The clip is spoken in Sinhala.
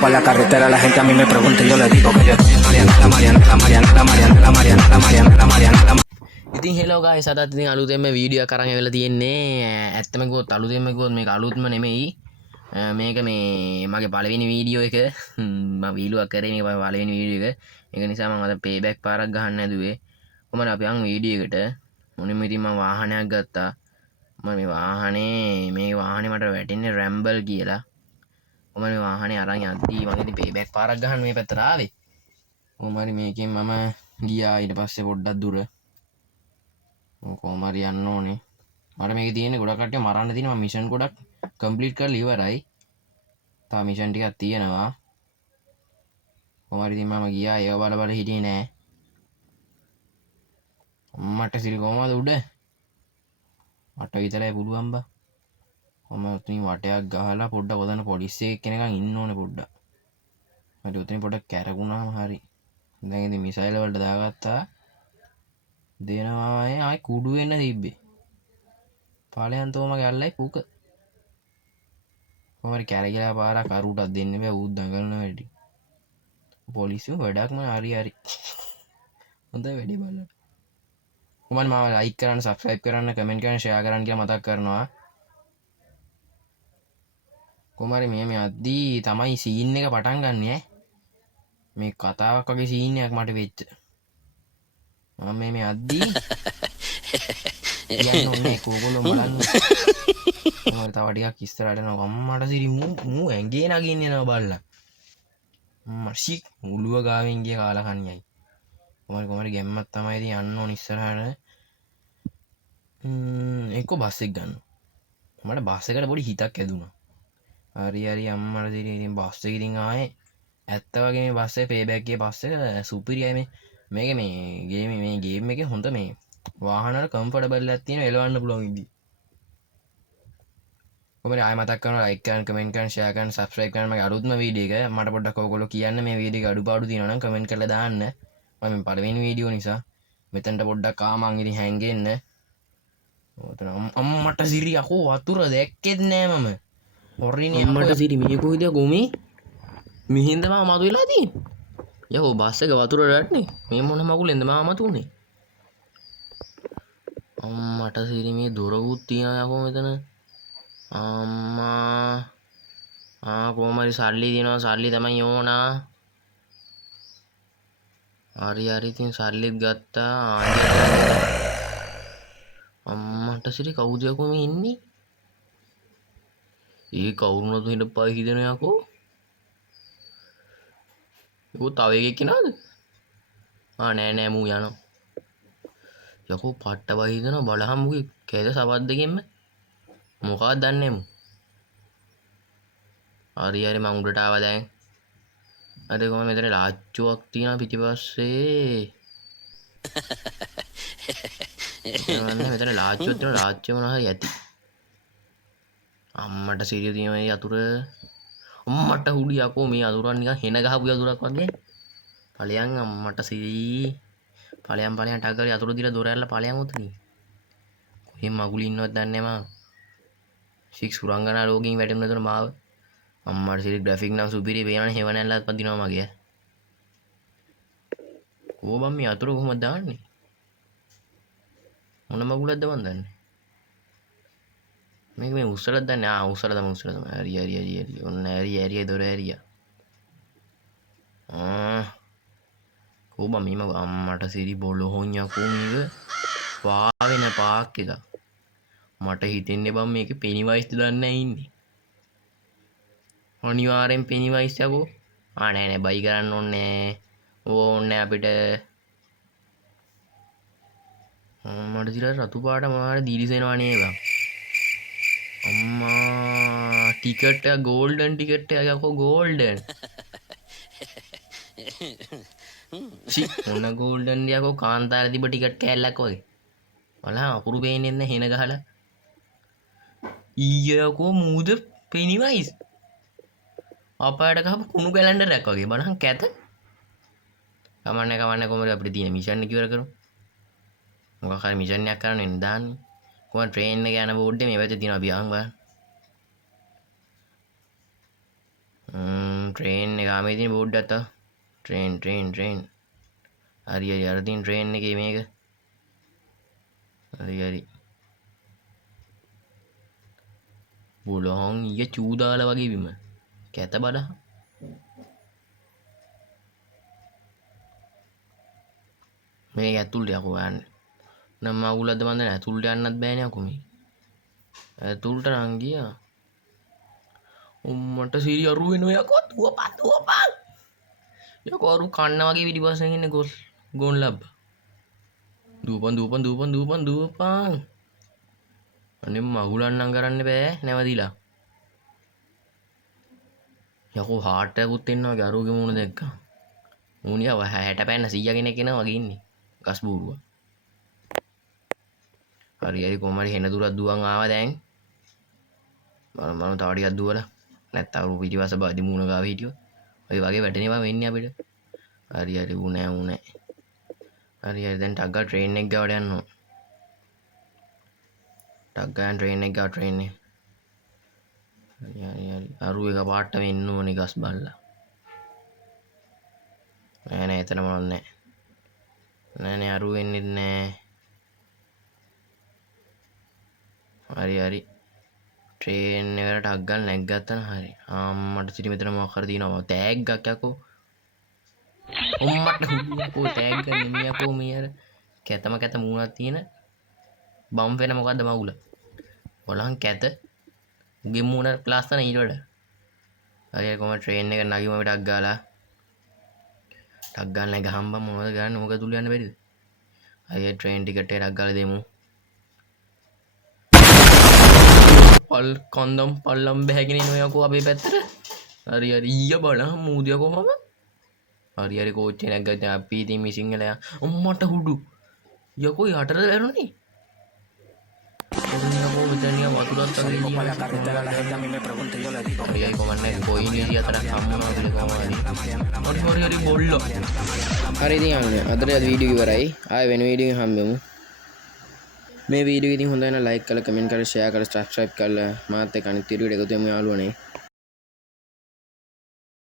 por la carretera, la gente a mí me pregunta y yo le digo que yo estoy en Mariana. ඉතින් හෙලෝ ගායිස් අදත් ඉතින් අලුතෙන්ම වීඩියෝ එකක් අරන් ඇවිල්ලා තියෙන්නේ. ඇත්තම කිව්වොත් අලුතෙන්ම කිව්වොත් මේක අලුත්ම නෙමෙයි. මේක මේ මගේ පළවෙනි වීඩියෝ එක. මම වීලුවක් කරේ මේක පළවෙනි වීඩියෝ එක. ඒක නිසා මම අද පේබැක් පාරක් ගහන්න හැදුවේ. කොහමද අපි යන් වීඩියෝ එකට. මොනින්ම ඉතින් මම වාහනයක් ගත්තා. මම මේ වාහනේ මට වැටෙන්නේ රැම්බල් කියලා. කොහමද මේ වාහනේ අරන් යද්දී මම ඉතින් පේබැක් පාරක් ගහන්න මේ පැත්තට ආවේ. කොහමද මේකෙන් මම ගියා ඊට පස්සේ පොඩ්ඩක් දුර කොහමරි යන්න ඕනේ. මට මේක තියෙන්නේ ගොඩක් කට්ටිය මරන්න තියෙනවා. මම මිෂන් ගොඩක් කම්ප්ලීට් කරලා ඉවරයි. තව මිෂන් ටිකක් තියෙනවා. කොහමරි ඉතින් මම ගියා ඒව බල හිටියේ නෑ. මට සිරි කොහමද උඩ? මට විතරයි පුළුවන් බා. කොහමද උතින් වටයක් ගහලා පොඩ්ඩක් ඔතන පොලිස් එකක් කෙනකන් ඉන්න ඕනේ පොඩ්ඩක්. මට උතින් පොඩ්ඩක් කැරකුණාම හරි. දැන් ඉතින් මිසයිල් වලට දාගත්තා. දෙනවා ආයි කුඩු වෙන්න තිබ්බේ. පාලයන් තෝමගේ අල්ලයි පුක. කොහමද කැරකිලා පාරක් අරුටක් දෙන්න බෑ ඌත් දඟලන වැඩි. පොලිසිය වැඩක්ම හරි. හොඳයි වැඩි බලන්න. කොහමද මාව ලයික් කරන්න, සබ්ස්ක්‍රයිබ් කරන්න, කමෙන්ට් කරන්න, ෂෙයා කරන්න කියලා මතක් කරනවා. කොහමද මේ අද්දී තමයි සීන් එක පටන් ගන්න ඈ. මේ කතාවක් වගේ සීන් එකක් මට වෙච්ච. මම මේ අද්දී කියන්න ඕනේ කෝගොල්ලෝ බලන්න. මම තව ටිකක් ඉස්සරහට යනවා. අම්මට සිරි මූ ඇඟේ නගින්න යනවා බලලා. මර්ෂි උළුව ගාවෙන් ගිය කාලකන්‍යයි. කොහමද ගැම්මක් තමයි ඉතින් යන්න ඕන ඉස්සරහට. එක්ක බස් එක ගන්න. මට බස් එකට පොඩි හිතක් ඇදුනා. හරි අම්මට සිරි ඉතින් බස් එක ඉතින් ආයේ ඇත්ත වගේ මේ බස් එකේ පේබැක් ගිය බස් එක සුපිරියයි මේ. මේක මේ ගේම් එකේ හොඳ මේ වාහනවල කම්ෆර්ටබල් එකක් තියෙනවා එලවන්න පුළුවන් ඉදි. කොහමද ආයෙ මතක් කරනවා ලයික් කරන්න, කමෙන්ට් කරන්න, ෂෙයා කරන්න, සබ්ස්ක්‍රයිබ් කරන්න මගේ අලුත්ම වීඩියෝ එක. මට පොඩ්ඩක් ඔයගොල්ලෝ කියන්න මේ වීඩියෝ එක අඩුපාඩු තියෙනවා නම් කමෙන්ට් කරලා දාන්න. මම මේ පළවෙනි වීඩියෝ නිසා මෙතනට පොඩ්ඩක් ආමන් ඉතින් හැංගෙන්න. ඔතන අම්මට සිරි යකෝ වතුර දැක්කෙත් නෑ මම. හොරිනේ අම්මට සිරි මේ කොහෙද ගොමේ? මිහින්ද මම මතු වෙලා තියෙන්නේ. යකෝ බස් එක වතුර රැට්නේ. මේ මොන මගුලෙන්ද මම මතු උනේ? අම්මට සිරි මේ දොරකුත් තියනවා යකෝ මෙතන. අම්මා කොහමරි සල්ලි දෙනවා. සල්ලි තමයි ඕනා. හරි ඉතින් සල්ලිත් ගත්තා. අම්මට සිරි කවුද යකෝ මේ ඉන්නේ? ඒ කවුරුනොත් හිටපයි හිතෙන යකෝ. යකෝ තව එකෙක් කෙනාද? නෑ මූ යනවා. යකෝ පට්ට බයි හිතෙනවා බලහන් මුගේ කේද සවත් දෙකෙන්ම මොකක්ද දන්නේ මු. හරි මං උඩට ආවා දැන්. අද කොහම මෙතන ලාච්චුවක් තියෙනවා පිටිපස්සේ. මෙතන ලාච්චුවක් තියෙනවා. ලාච්චුව මොනවා හරි ඇති. අම්මට සිරිය තියෙනවා මේ යතුර. අම්මට හුඩි යකෝ මේ යතුරන් නිකන් හෙන ගහපු යතුරක් වගේ. ඵලයන් අම්මට සිරි. ඵලයන් ටගර යතුර දීලා දොර ඇරලා ඵලයන් උතුනේ. කොහෙන් මගුල ඉන්නවද දන්නේ මම. සික් සුරංගනා රෝගින් වැටෙන්න නේද මාව. අම්මට සිරි ග්‍රැෆික් නම් සුපිරි පේනවනේ හෙව නැල්ලත් පදිනවා මගේ. කොහොම මේ යතුර කොහොමද දාන්නේ? මොන මගුලක්ද මන් දන්නේ. මේක මේ උස්සලද දන්නේ. උස්සල තමයි. හරි. ඔන්න හරි දොර ඇරියා. කොහොම මේ අම්මට සිරි බොලොහොන් යකෝ මේක පාවෙන පාක් එක. මට හිතෙන්නේ බම් මේකේ පෙනිවයිස්ද දන්නේ නැහැ ඉන්නේ. අනිවාර්යෙන් පෙනිවයිස් යකෝ. නෑ බයි කරන්න ඕනේ අපිට. මට සිරි රතු පාට මොනවාරි දීලිසෙනවා නේද? අම්මා ටිකට් එක ගෝල්ඩන් ටිකට් එක යකෝ ගෝල්ඩන්. මොන ගෝල්ඩන් යකෝ කාන්තාර තිබ්බ ටිකට් කෑල්ලක් වගේ. බලහන් අකුරු පේන්නේ නැහැ හෙන ගහලා. ඊයකෝ මූද පෙනිවයිස්. අපයට ගහපු කුණු කැලෙන්ඩරයක් වගේ බලහන් කැත. කමන්නේ කොහමද අපිට තියෙන මිෂන් එක ඉවර කරමු. මොකක් හරි මිෂන් එකක් කරන්න එන්න දාන්නේ. කොහොම ට්‍රේන් එක යන බෝඩ් එක මේ පැත්තේ තියෙනවා අපි අහන් බලන්න. ට්‍රේන් එක ආමේ තියෙන බෝඩ් එක ට්‍රේන් හරි අර තියෙන ට්‍රේන් එකේ මේක හරි බුලහන් ඊය චූදාලා වගේ බිම කැත බඩ මේක ඇතුළට යකෝ යන්න නම් මගුලද මන්ද ඇතුළට යන්නත් බෑනේ යකෝ මේ ඇතුළට නම් ගියා උම්මට සිරි අරු වෙනවා යකෝ දුවපන් යකෝ අරු කන්න වගේ පිටිපස්සෙන් ඉන්නේ ගෝන් ලබ්බ දුවපන් අනේ මගුලන් නම් කරන්න බෑ නැවදිලා යකෝ හાર્ට් එකකුත් එනවා වගේ අරුගේ මූණ දැක්කා මූණිය 60 පැන්න 100 කෙනෙක් එනවා වගේ ඉන්නේ ගස් බූරුවා හරි කොහමද හෙන දුරක් දුවන් ආවා දැන් මම තව ටිකක් දුවලා නැත්තම් අරු පිටිපස්ස බදි මූණ ගාව හිටියෝ ඔය වගේ වැටෙනවා වෙන්නේ අපිට හරි උනේ හරි දැන් ටග් ගාලා ට්‍රේන් එක ගාවට යන්න ඕන ටග් ගාලා ට්‍රේන් එක ගාව ට්‍රේන් එක හරි අරු එක පාටම එන්න ඕනේ ගස් බල්ලා නෑ එතන මොනවත් නෑ අරු වෙන්නේ නෑ හරි ට්‍රේන් එකට ටග් ගාලා නැග්ගත්තන හරි මට සිටි මෙතන මොකක් හරි තියෙනවා තෑග්ගක් යකෝ උම්මට හුඩුවකෝ තෑග්ග නෙමෙයි යකෝ මේ අර කැත මූණක් තියෙන බම් වෙන මොකද්ද මගුල බලහන් කැත උගේ මූණ ප්ලාස්තන ඊට වඩා හරි කොහමද ට්‍රේන් එක නගිම අපි ටග් ගාලා නැගහම් බම් මොනවද ගන්න මොකද තුල යන්න බැරිද හරි ට්‍රේන් ටිකට් එක ටග් ගාලා දෙමු පල් කොන්දම් පල්ලම් බැහැගෙන එනවා යකෝ අපේ පැත්තට හරි ඊය බලහන් මූදිය කොහමද හරි කෝච්චිය නැග්ගත් අපි ඉතින් මිසින් වෙලා අම්මට හුඩු යකෝ යටට වැරුනේ යකෝ මෙතනිය වතුරත් අතේ la carretera la gente a mí me pregunta y yo le digo හරි කොමන්නේ කොයින් ඉරිය අතර හම්බුනා කියලා කොහමද හරි බොල්ලෝ හරි ඉතින් අනේ අදට වීඩියෝ ඉවරයි ආයෙ වෙන වීඩියෝ එකකින් හම්බෙමු මේ වීඩියෝ ඉතින් හොඳයි නම් ලයික් කරලා කමෙන්ට් කරලා ෂෙයා කරලා සබ්ස්ක්‍රයිබ් කරලා මාත් එක්ක අනිත් වීඩියෝ එකට එකතු වෙමු යාළුවනේ